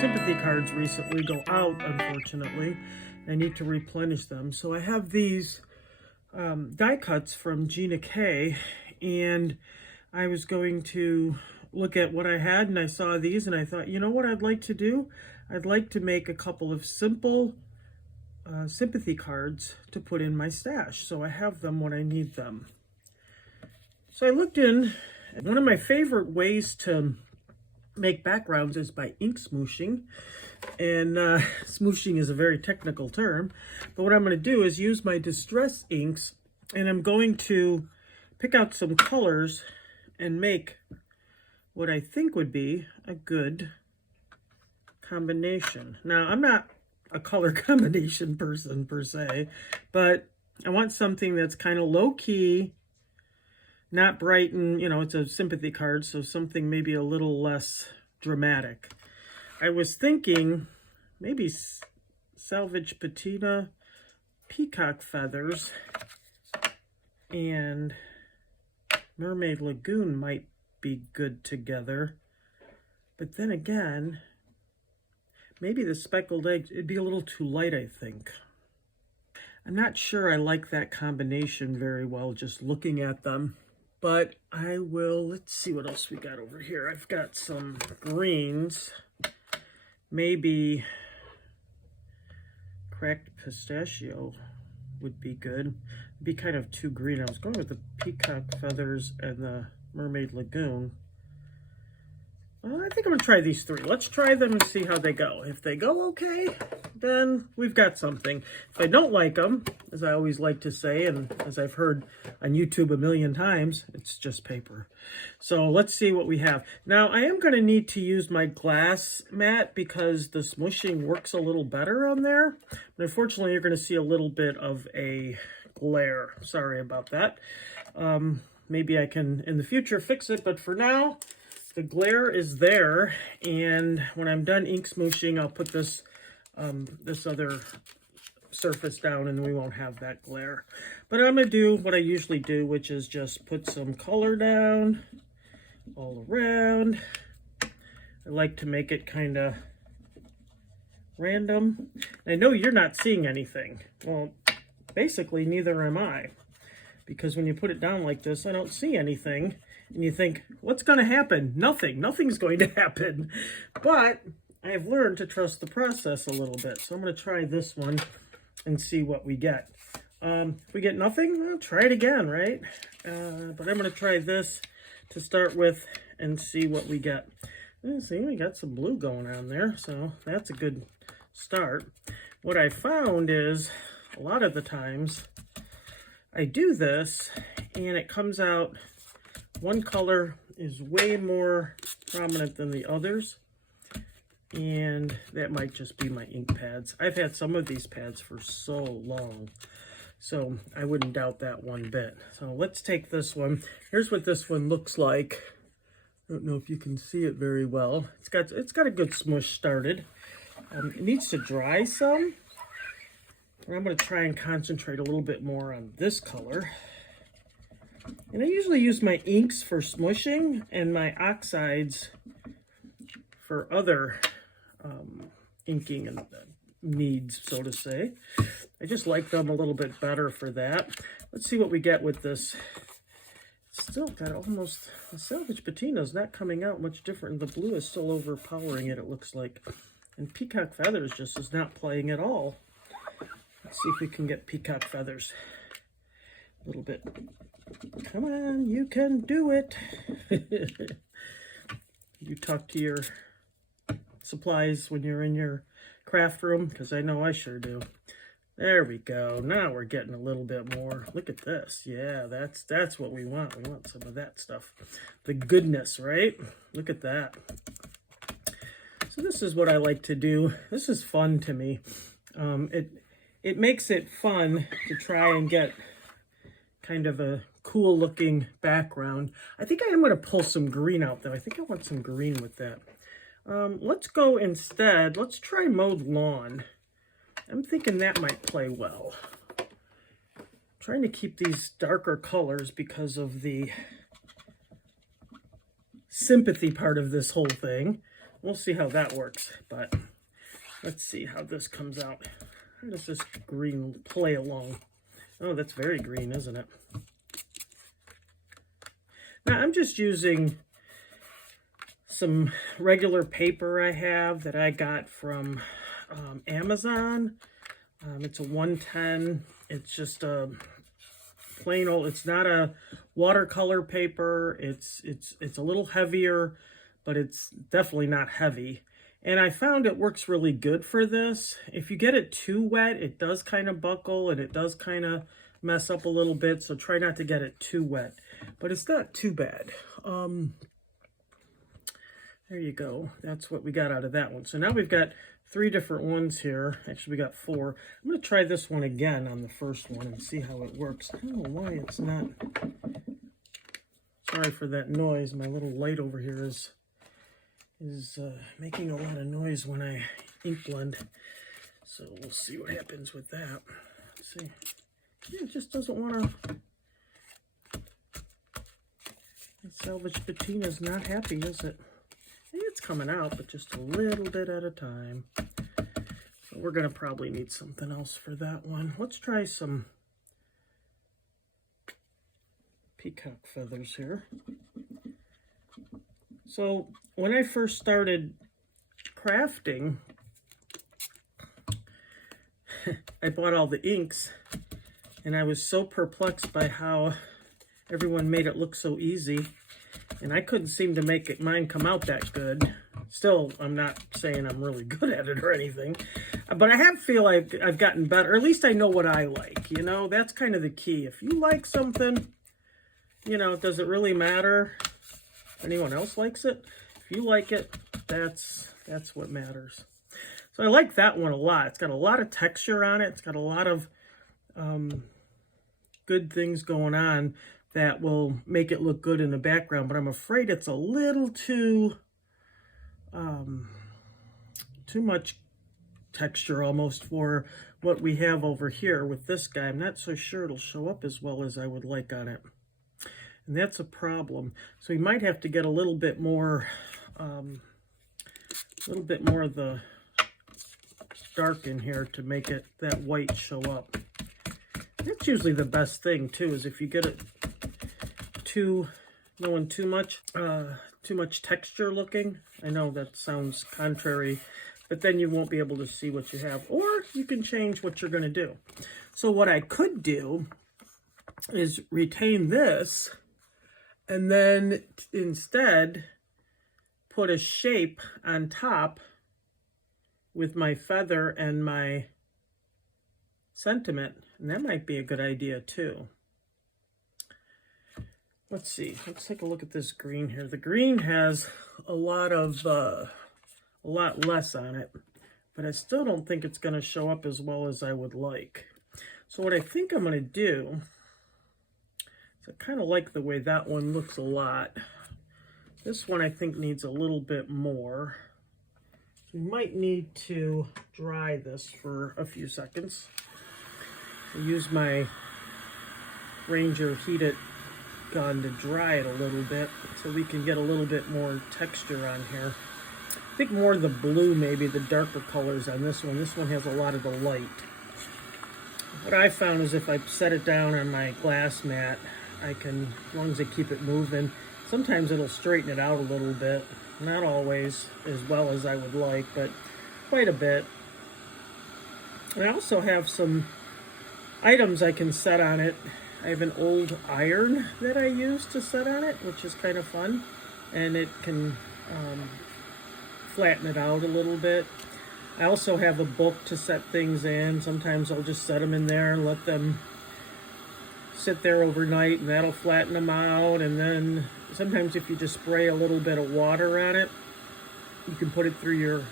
sympathy cards recently go out, unfortunately. I need to replenish them. So I have these die cuts from Gina K, and I was going to look at what I had, and I saw these, and I thought, you know what I'd like to do? I'd like to make a couple of simple sympathy cards to put in my stash, so I have them when I need them. So I looked in. One of my favorite ways to make backgrounds is by ink smooshing, and smooshing is a very technical term, but what I'm going to do is use my distress inks, and I'm going to pick out some colors and make what I think would be a good combination. Now, I'm not a color combination person per se, but I want something that's kind of low-key, not bright, and it's a sympathy card, so something maybe a little less dramatic. I was thinking maybe salvage patina, peacock feathers, and mermaid lagoon might be good together. But then again, maybe the speckled eggs, it'd be a little too light, I think. I'm not sure I like that combination very well, just looking at them. But I will, let's see what else we got over here. I've got some greens. Maybe cracked pistachio would be good. It'd be kind of too green. I was going with the peacock feathers and the mermaid lagoon. Well, I think I'm going to try these three. Let's try them and see how they go. If they go okay, then we've got something. If I don't like them, as I always like to say, and as I've heard on YouTube a million times, it's just paper. So let's see what we have. Now, I am going to need to use my glass mat because the smooshing works a little better on there. But unfortunately, you're going to see a little bit of a glare. Sorry about that. Maybe I can, in the future, fix it. But for now, the glare is there, and when I'm done ink smooshing, I'll put this this other surface down, and we won't have that glare. But I'm gonna do what I usually do, which is just put some color down all around. I like to make it kind of random. I know you're not seeing anything. Well, basically, neither am I, because when you put it down like this, I don't see anything. And you think, what's going to happen? Nothing. Nothing's going to happen. But I've learned to trust the process a little bit. So I'm going to try this one and see what we get. If we get nothing, well, try it again, right? But I'm going to try this to start with and see what we get. See, we got some blue going on there, so that's a good start. What I found is a lot of the times I do this and it comes out, one color is way more prominent than the others, and that might just be my ink pads. I've had some of these pads for so long, so I wouldn't doubt that one bit. So let's take this one. Here's what this one looks like. I don't know if you can see it very well. It's got a good smush started. It needs to dry some, and I'm going to try and concentrate a little bit more on this color. And I usually use my inks for smushing and my oxides for other inking and needs, so to say. I just like them a little bit better for that. Let's see what we get with this. Still got almost, the salvage patina is not coming out much different. The blue is still overpowering it, it looks like. And peacock feathers just is not playing at all. Let's see if we can get peacock feathers a little bit. Come on, you can do it. You talk to your supplies when you're in your craft room, because I know I sure do. There we go. Now we're getting a little bit more. Look at this. Yeah, that's what we want. We want some of that stuff. The goodness, right? Look at that. So this is what I like to do. This is fun to me. It makes it fun to try and get kind of a cool looking background. I think I am going to pull some green out though. I think I want some green with that. Let's go instead. Let's try mowed lawn. I'm thinking that might play well. I'm trying to keep these darker colors because of the sympathy part of this whole thing. we'll see how that works. But let's see how this comes out. How does this green play along? Oh, that's very green, isn't it? Now, I'm just using some regular paper I have that I got from Amazon. It's a 110. It's just a plain old, it's not a watercolor paper. It's a little heavier, but it's definitely not heavy. And I found it works really good for this. If you get it too wet, it does kind of buckle and it does kind of mess up a little bit. So try not to get it too wet, but it's not too bad. There you go. That's what we got out of that one. So now we've got 3 different ones here. Actually, we got 4. I'm going to try this one again on the first one and see how it works. I don't know why it's not. Sorry for that noise. My little light over here is making a lot of noise when I ink blend. So we'll see what happens with that. Let's see. Yeah, it just doesn't want to. Salvage patina's not happy, is it? It's coming out, but just a little bit at a time. So we're going to probably need something else for that one. Let's try some peacock feathers here. So when I first started crafting, I bought all the inks, and I was so perplexed by how everyone made it look so easy. And I couldn't seem to make mine come out that good. Still, I'm not saying I'm really good at it or anything. But I feel I've gotten better. Or at least I know what I like. You know, that's kind of the key. If you like something, you know, does it really matter if anyone else likes it? If you like it, that's what matters. So I like that one a lot. It's got a lot of texture on it. It's got a lot of good things going on that will make it look good in the background, but I'm afraid it's a little too much texture almost for what we have over here with this guy. I'm not so sure it'll show up as well as I would like on it, and that's a problem. So we might have to get a little bit more of the dark in here to make it that white show up. That's usually the best thing too, is if you get it too much texture looking. I know that sounds contrary, but then you won't be able to see what you have, or you can change what you're going to do. So what I could do is retain this and then instead put a shape on top with my feather and my sentiment, and that might be a good idea too. Let's see. Let's take a look at this green here. The green has a lot less on it, but I still don't think it's going to show up as well as I would like. So what I think I'm going to do is I kind of like the way that one looks a lot. This one I think needs a little bit more. So we might need to dry this for a few seconds. I use my Ranger heated gun to dry it a little bit so we can get a little bit more texture on here. I think more of the blue, maybe the darker colors on this one. This one has a lot of the light. What I found is if I set it down on my glass mat, I can, as long as I keep it moving, sometimes it'll straighten it out a little bit. Not always as well as I would like, but quite a bit. And I also have some items I can set on it. I have an old iron that I use to set on it, which is kind of fun, and it can flatten it out a little bit. I also have a book to set things in. Sometimes I'll just set them in there and let them sit there overnight, and that'll flatten them out. And then sometimes if you just spray a little bit of water on it, you can put it through your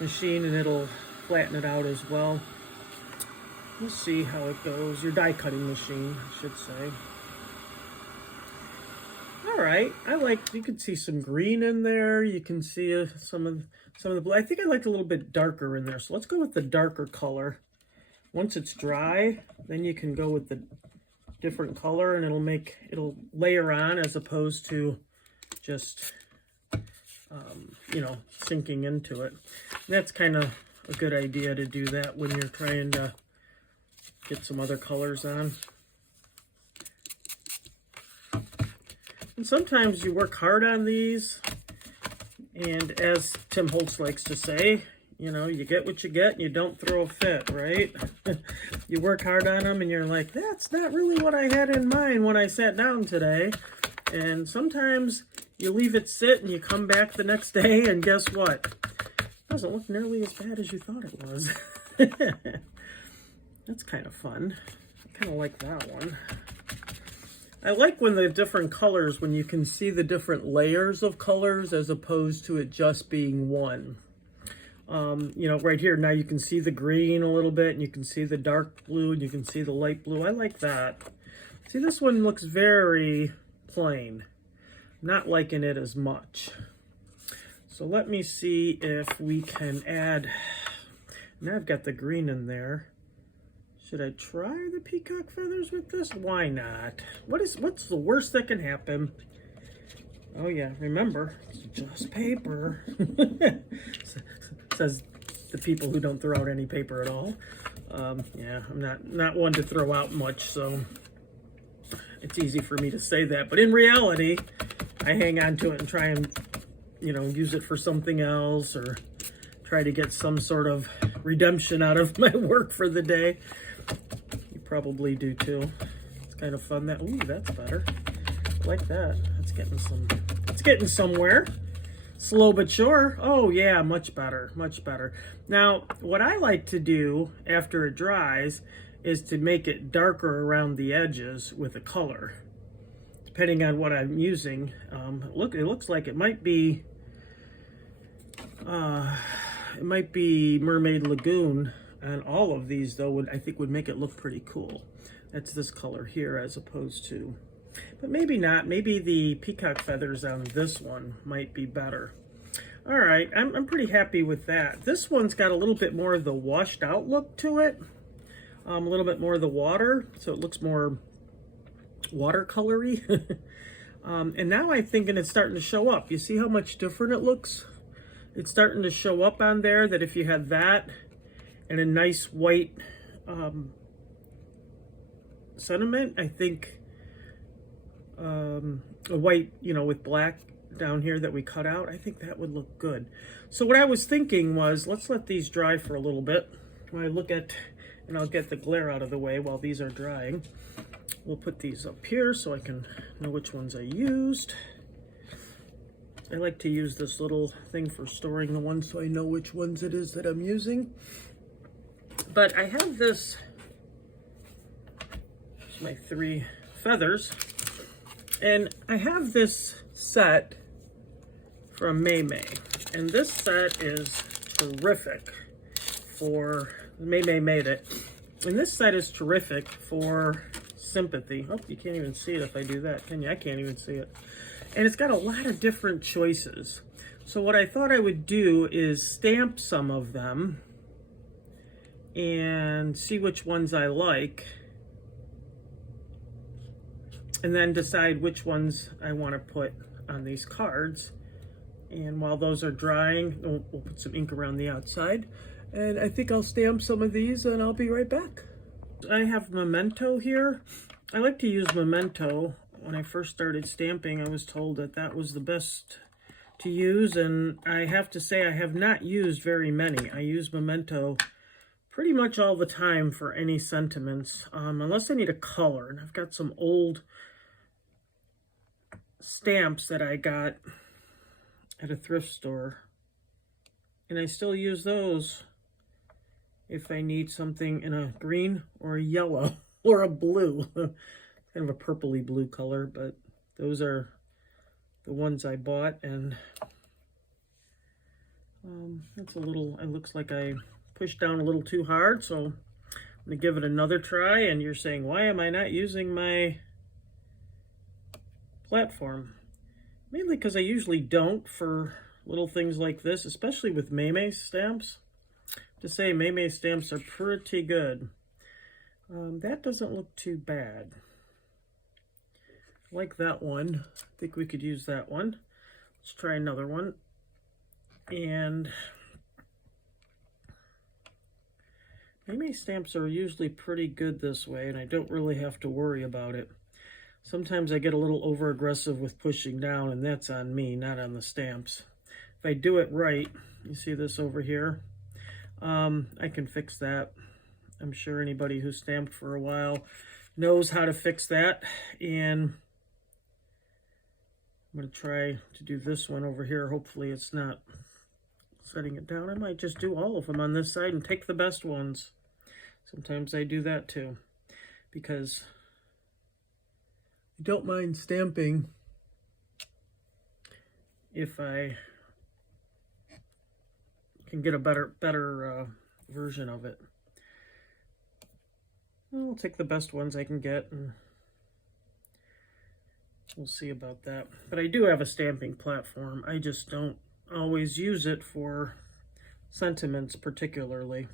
machine and it'll flatten it out as well. We'll see how it goes. Your die cutting machine, I should say. All right, you can see some green in there. You can see some of the blue. I think I like a little bit darker in there. So let's go with the darker color. Once it's dry, then you can go with the different color and it'll layer on as opposed to just you know, sinking into it. That's kind of a good idea to do that when you're trying to get some other colors on. And sometimes you work hard on these, and as Tim Holtz likes to say, you know, you get what you get and you don't throw a fit, right? You work hard on them and you're like, that's not really what I had in mind when I sat down today. And sometimes you leave it sit and you come back the next day and guess what? It doesn't look nearly as bad as you thought it was. That's kind of fun. I kind of like that one. I like when the different colors, when you can see the different layers of colors as opposed to it just being one. You know, right here, now you can see the green a little bit, and you can see the dark blue, and you can see the light blue. I like that. See, this one looks very plain. Not liking it as much. So let me see if we can add, now I've got the green in there. Should I try the peacock feathers with this? Why not? What's the worst that can happen? Oh yeah, remember, it's just paper. Says the people who don't throw out any paper at all. Yeah, I'm not one to throw out much, so it's easy for me to say that. But in reality, I hang on to it and try and, you know, use it for something else or try to get some sort of redemption out of my work for the day. You probably do too. It's kind of fun. Ooh, that's better. I like that. It's getting somewhere. Slow but sure. Oh yeah, much better, much better. Now, what I like to do after it dries is to make it darker around the edges with a color, depending on what I'm using. It looks like it might be Mermaid Lagoon, and all of these though I think would make it look pretty cool. That's this color here as opposed to. But maybe not. Maybe the peacock feathers on this one might be better. All right, I'm pretty happy with that. This one's got a little bit more of the washed out look to it. A little bit more of the water, so it looks more watercolory. And now I'm thinking it's starting to show up. You see how much different it looks? It's starting to show up on there that if you had that and a nice white sentiment, I think a white, you know, with black down here that we cut out, I think that would look good. So what I was thinking was, let's let these dry for a little bit. When I look at, and I'll get the glare out of the way while these are drying. We'll put these up here so I can know which ones I used. I like to use this little thing for storing the ones so I know which ones it is that I'm using. But I have this, my 3 feathers, and I have this set from May May, and this set is terrific for, May May made it, and this set is terrific for Sympathy. Oh, you can't even see it if I do that, can you? I can't even see it. And it's got a lot of different choices. So what I thought I would do is stamp some of them and see which ones I like, and then decide which ones I want to put on these cards. And while those are drying, we'll put some ink around the outside. And I think I'll stamp some of these and I'll be right back. I have Memento here. I like to use Memento. When I first started stamping, I was told that that was the best to use, and I have to say I have not used very many. I use Memento pretty much all the time for any sentiments, unless I need a color. And I've got some old stamps that I got at a thrift store, and I still use those if I need something in a green or a yellow or a blue. Kind of a purpley blue color, but those are the ones I bought, and that's a little, it looks like I pushed down a little too hard, so I'm gonna give it another try. And you're saying, why am I not using my platform? Mainly because I usually don't for little things like this, especially with May May stamps. To say May May stamps are pretty good. That doesn't look too bad. Like that one. I think we could use that one. Let's try another one. And my stamps are usually pretty good this way, and I don't really have to worry about it. Sometimes I get a little over aggressive with pushing down, and that's on me, not on the stamps. If I do it right, you see this over here, I can fix that. I'm sure anybody who's stamped for a while knows how to fix that. And I'm going to try to do this one over here. Hopefully it's not setting it down. I might just do all of them on this side and take the best ones. Sometimes I do that too, because I don't mind stamping if I can get a better version of it. I'll take the best ones I can get, and we'll see about that. But I do have a stamping platform. I just don't always use it for sentiments particularly.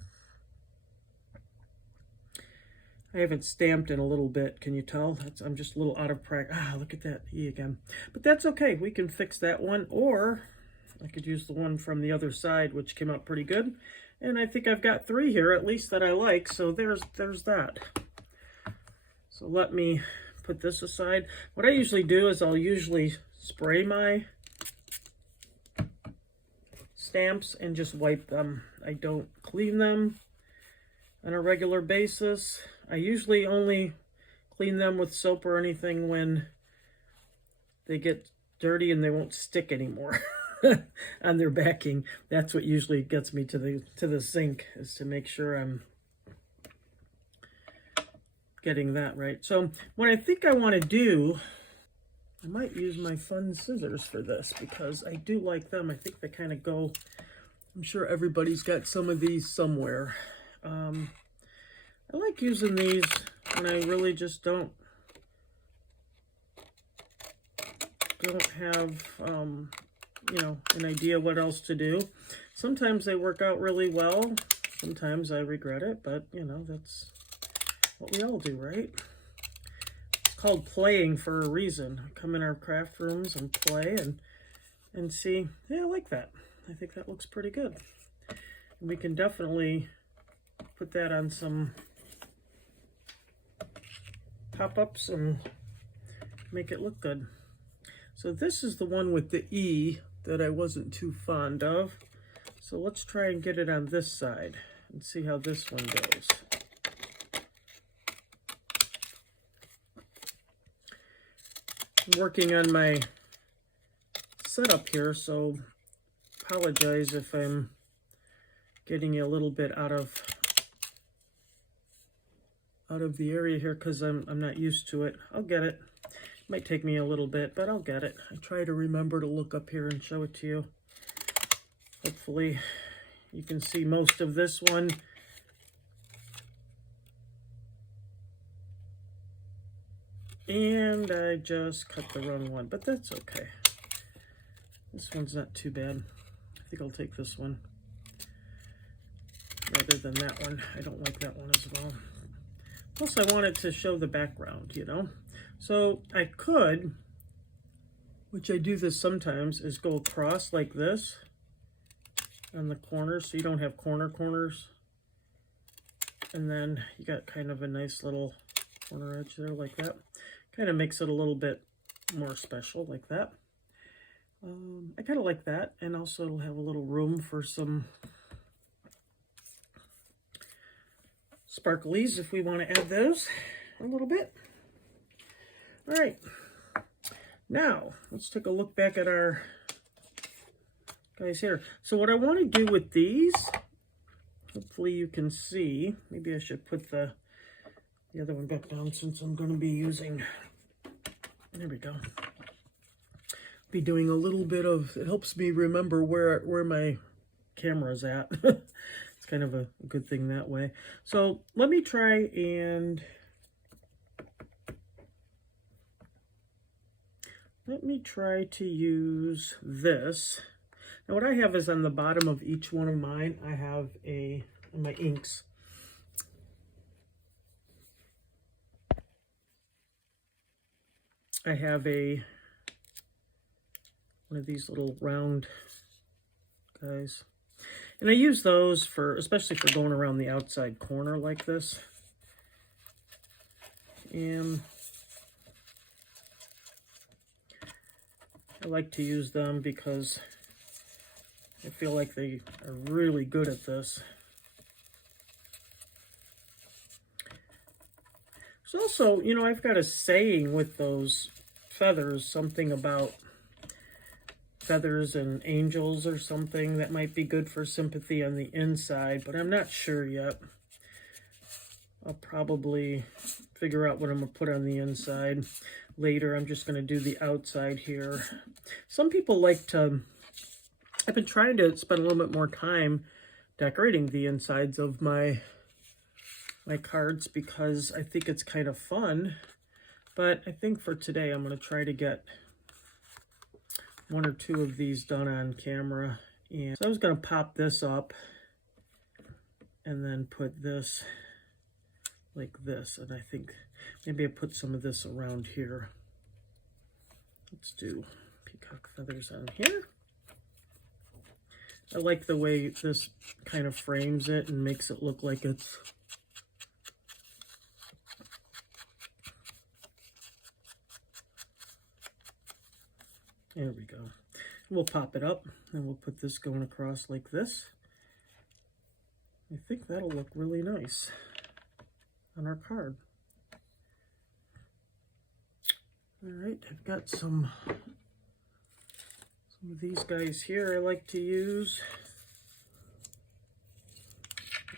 I haven't stamped in a little bit. Can you tell? I'm just a little out of practice. Ah, look at that E again. But that's okay. We can fix that one, or I could use the one from the other side, which came out pretty good. And I think I've got 3 here, at least, that I like. So there's that. So let me put this aside. What I usually do is I'll usually spray my stamps and just wipe them. I don't clean them on a regular basis. I usually only clean them with soap or anything when they get dirty and they won't stick anymore on their backing. That's what usually gets me to the sink, is to make sure I'm getting that right. So what I think I want to do, I might use my fun scissors for this, because I do like them. I think they kind of go, I'm sure everybody's got some of these somewhere. I like using these when I really just don't have, you know, an idea what else to do. Sometimes they work out really well. Sometimes I regret it, but, you know, that's what we all do, right? It's called playing for a reason. Come in our craft rooms and play and see, yeah, I like that. I think that looks pretty good. And we can definitely put that on some pop-ups and make it look good. So this is the one with the E that I wasn't too fond of. So let's try and get it on this side and see how this one goes. I'm working on my setup here, so apologize if I'm getting you a little bit out of the area here, because I'm not used to it. I'll get it. Might take me a little bit, but I'll get it. I try to remember to look up here and show it to you. Hopefully you can see most of this one. And I just cut the wrong one, but that's okay. This one's not too bad. I think I'll take this one rather than that one. I don't like that one as well. Plus, I wanted to show the background, you know. So I could, which I do this sometimes, is go across like this on the corners, so you don't have corners. And then you got kind of a nice little corner edge there like that. Kind of makes it a little bit more special like that. I kind of like that, and also it'll have a little room for some sparklies if we want to add those a little bit. All right, now let's take a look back at our guys here. So what I want to do with these, hopefully you can see, maybe I should put the other one back down since I'm going to be using, there we go. Be doing a little bit of, it helps me remember where my camera's at. It's kind of a good thing that way. So let me try and to use this. Now what I have is on the bottom of each one of mine, I have my inks. I have one of these little round guys. And I use those for, especially for going around the outside corner like this. And I like to use them because I feel like they are really good at this. There's also, you know, I've got a saying with those feathers, something about feathers and angels or something that might be good for sympathy on the inside, but I'm not sure yet. I'll probably figure out what I'm going to put on the inside later. I'm just going to do the outside here. Some people like to, I've been trying to spend a little bit more time decorating the insides of my cards because I think it's kind of fun. But I think for today I'm going to try to get one or two of these done on camera. And so I was going to pop this up and then put this like this. And I think maybe I put some of this around here. Let's do peacock feathers on here. I like the way this kind of frames it and makes it look like it's there we go. We'll pop it up and we'll put this going across like this. I think that'll look really nice on our card. All right, I've got some of these guys here I like to use.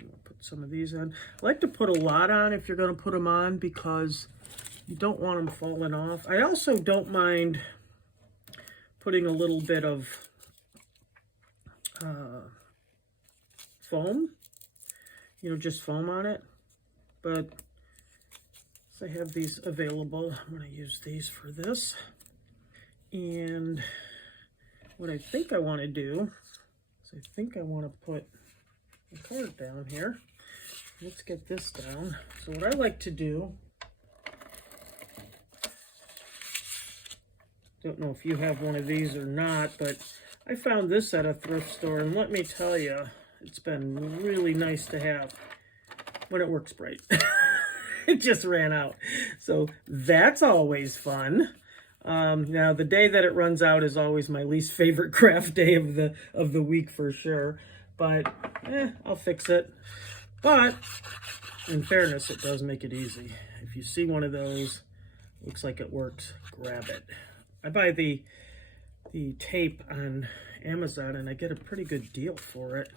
I'll put some of these on. I like to put a lot on if you're going to put them on because you don't want them falling off. I also don't mind putting a little bit of foam, you know, just foam on it. But so I have these available. I'm going to use these for this. And what I think I want to do is I think I want to put the card down here. Let's get this down. So what I like to do, don't know if you have one of these or not, but I found this at a thrift store, and let me tell you, it's been really nice to have when it works bright. It just ran out. So that's always fun. Now, the day that it runs out is always my least favorite craft day of the week for sure. But, I'll fix it. But, in fairness, it does make it easy. If you see one of those, looks like it works, grab it. I buy the tape on Amazon and I get a pretty good deal for it.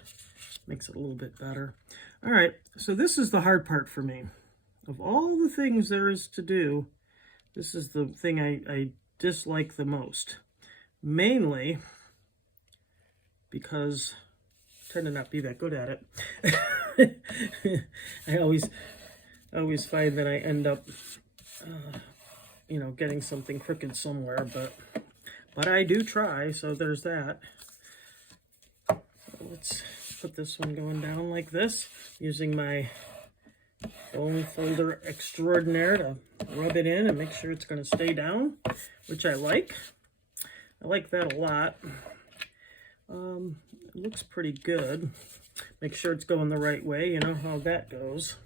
Makes it a little bit better. All right, so this is the hard part for me. Of all the things there is to do, this is the thing I dislike the most. Mainly because I tend to not be that good at it. I always find that I end up you know, getting something crooked somewhere, but I do try, so there's that. So let's put this one going down like this, using my foam folder extraordinaire to rub it in and make sure it's going to stay down, which I like. I like that a lot. It looks pretty good. Make sure it's going the right way. You know how that goes.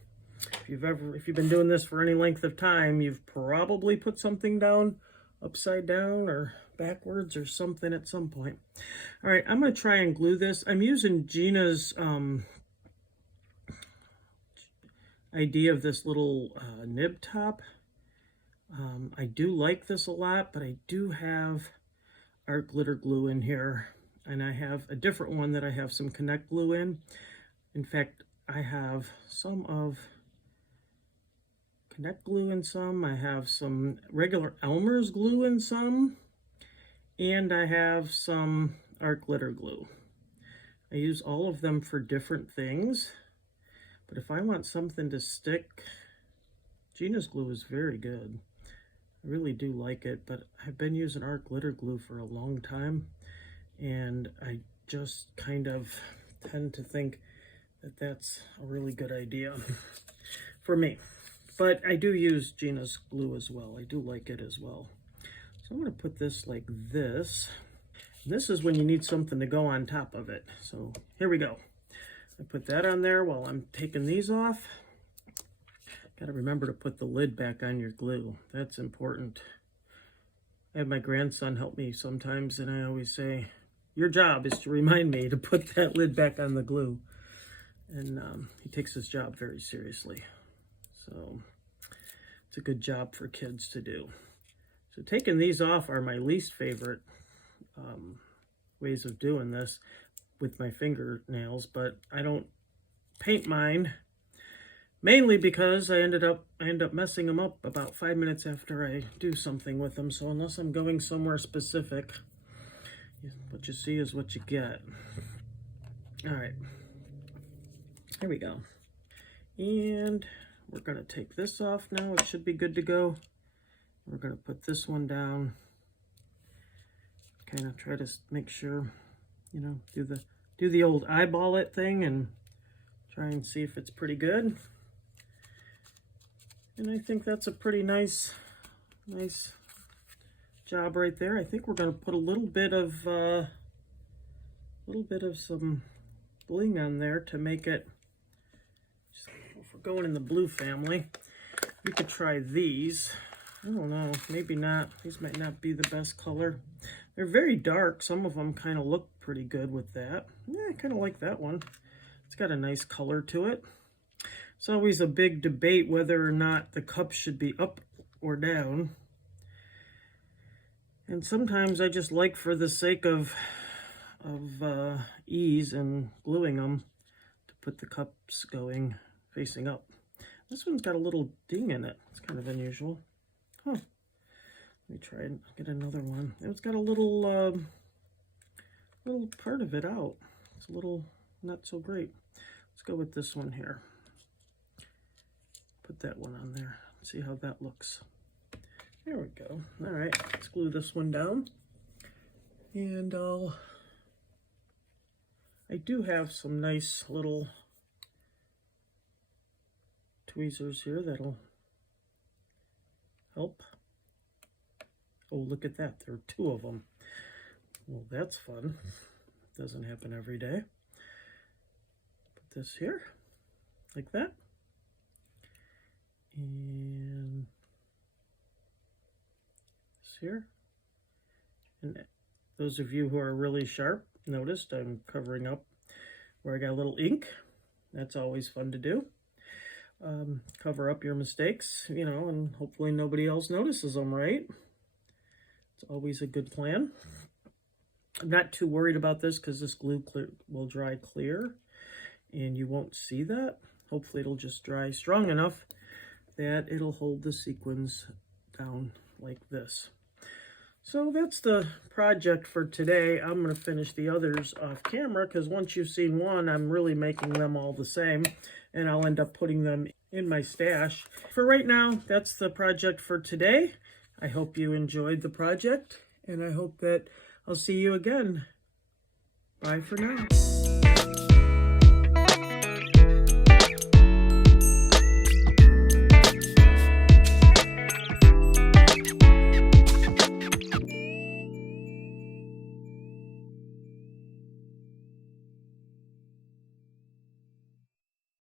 If you've been doing this for any length of time, you've probably put something down upside down or backwards or something at some point. All right, I'm going to try and glue this. I'm using Gina's idea of this little nib top. I do like this a lot, but I do have art glitter glue in here, and I have a different one that I have some Connect glue in. In fact, I have some of Connect glue in some, I have some regular Elmer's glue in some, and I have some art glitter glue. I use all of them for different things, but if I want something to stick, Gina's glue is very good. I really do like it, but I've been using art glitter glue for a long time, and I just kind of tend to think that that's a really good idea for me. But I do use Gina's glue as well. I do like it as well. So I'm going to put this like this. This is when you need something to go on top of it. So here we go. I put that on there while I'm taking these off. Got to remember to put the lid back on your glue. That's important. I have my grandson help me sometimes, and I always say, your job is to remind me to put that lid back on the glue. And he takes his job very seriously. So it's a good job for kids to do. So taking these off are my least favorite ways of doing this with my fingernails, but I don't paint mine mainly because I end up messing them up about 5 minutes after I do something with them. So unless I'm going somewhere specific, what you see is what you get. All right, here we go. And we're gonna take this off now. It should be good to go. We're gonna put this one down. Kind of try to make sure, you know, do the old eyeball it thing and try and see if it's pretty good. And I think that's a pretty nice job right there. I think we're going to put a little bit of some bling on there to make it. If we're going in the blue family, we could try these. I don't know, maybe not. These might not be the best color. They're very dark. Some of them kind of look pretty good with that. Yeah, I kind of like that one. It's got a nice color to it. It's always a big debate whether or not the cup should be up or down. And sometimes I just like, for the sake of ease and gluing them, to put the cups going facing up. This one's got a little ding in it. It's kind of unusual. Huh. Let me try and get another one. It's got a little part of it out. It's a little not so great. Let's go with this one here. Put that one on there. See how that looks. There we go. All right, let's glue this one down. And I do have some nice little tweezers here that'll help. Oh, look at that. There are 2 of them. Well, that's fun. Doesn't happen every day. Put this here, like that. And this here. And those of you who are really sharp noticed I'm covering up where I got a little ink. That's always fun to do. Cover up your mistakes, you know, and hopefully nobody else notices them, right? It's always a good plan. I'm not too worried about this because this glue will dry clear and you won't see that. Hopefully it'll just dry strong enough that it'll hold the sequins down like this. So that's the project for today. I'm going to finish the others off camera because once you've seen one, I'm really making them all the same and I'll end up putting them in my stash. For right now, that's the project for today. I hope you enjoyed the project and I hope that I'll see you again. Bye for now.